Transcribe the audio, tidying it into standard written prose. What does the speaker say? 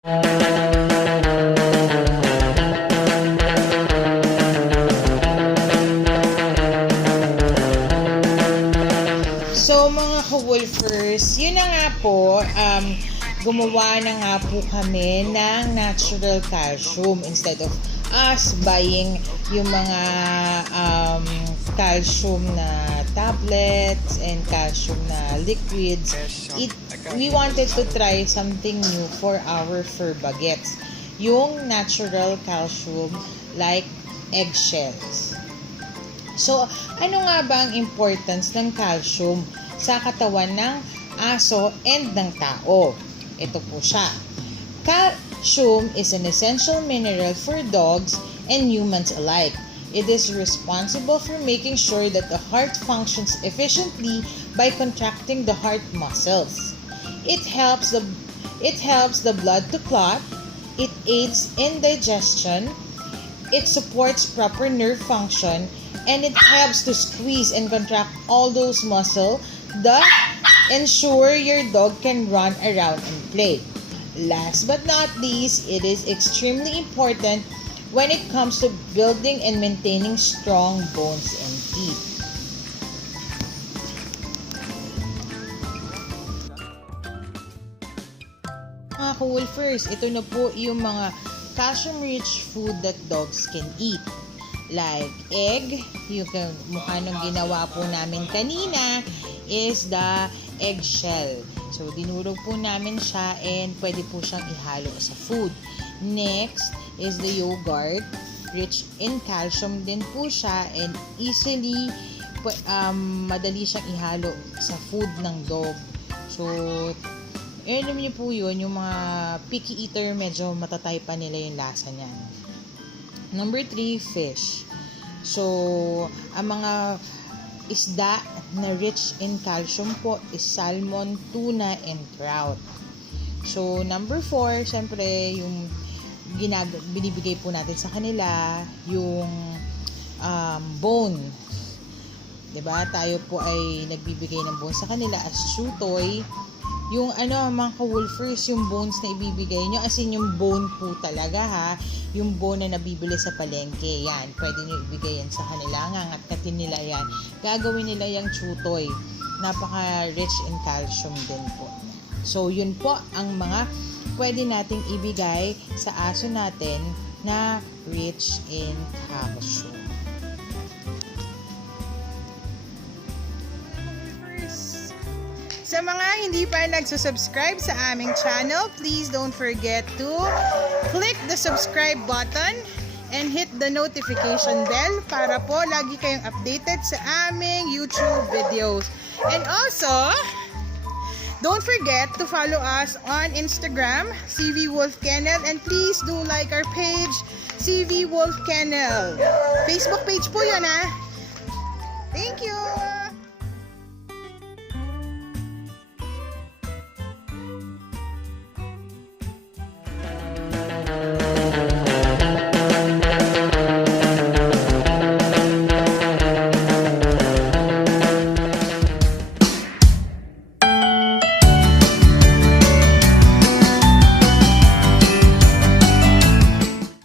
So mga ka-wolfers, yun na nga po, gumawa na nga po kami ng natural calcium instead of us buying yung mga calcium na tablets and calcium na liquids. We wanted to try something new for our fur baguettes. Yung natural calcium like eggshells. So, ano nga ba ang importance ng calcium sa katawan ng aso and ng tao? Ito po siya. Calcium is an essential mineral for dogs and humans alike. It is responsible for making sure that the heart functions efficiently by contracting the heart muscles. It helps the blood to clot. It aids in digestion. It supports proper nerve function. And it helps to squeeze and contract all those muscles that ensure your dog can run around and play. Last but not least, it is extremely important when it comes to building and maintaining strong bones and teeth. Mga ka-wolfers, ito na po yung mga calcium-rich food that dogs can eat. Like egg, yung mukha nung ginawa po namin kanina is the eggshell. So, dinurog po namin siya and pwede po siyang ihalo sa food. Next is the yogurt. Rich in calcium din po siya and easily, madali siyang ihalo sa food ng dog. So, alam niyo po yun, yung mga picky eater, medyo matatay pa nila yung lasa niyan. Number 3, fish. So, ang mga isda na rich in calcium po is salmon, tuna, and trout. So, number 4, syempre, yung binibigay po natin sa kanila, yung bone. Diba? Tayo po ay nagbibigay ng bone sa kanila as chew toy. Yung mga ka-wolfers, yung bones na ibibigay nyo, as in yung bone po talaga ha, yung bone na nabibili sa palengke, yan, pwede nyo ibigay yan sa kanila, ngangat-katin nila yan, gagawin nila yung chutoy, napaka-rich in calcium din po. So, yun po ang mga pwede nating ibigay sa aso natin na rich in calcium. Sa mga hindi pa nagsusubscribe sa aming channel, please don't forget to click the subscribe button and hit the notification bell para po lagi kayong updated sa aming YouTube videos. And also, don't forget to follow us on Instagram, Cvwolf Kennel, and please do like our page, Cvwolf Kennel. Facebook page po yun ha.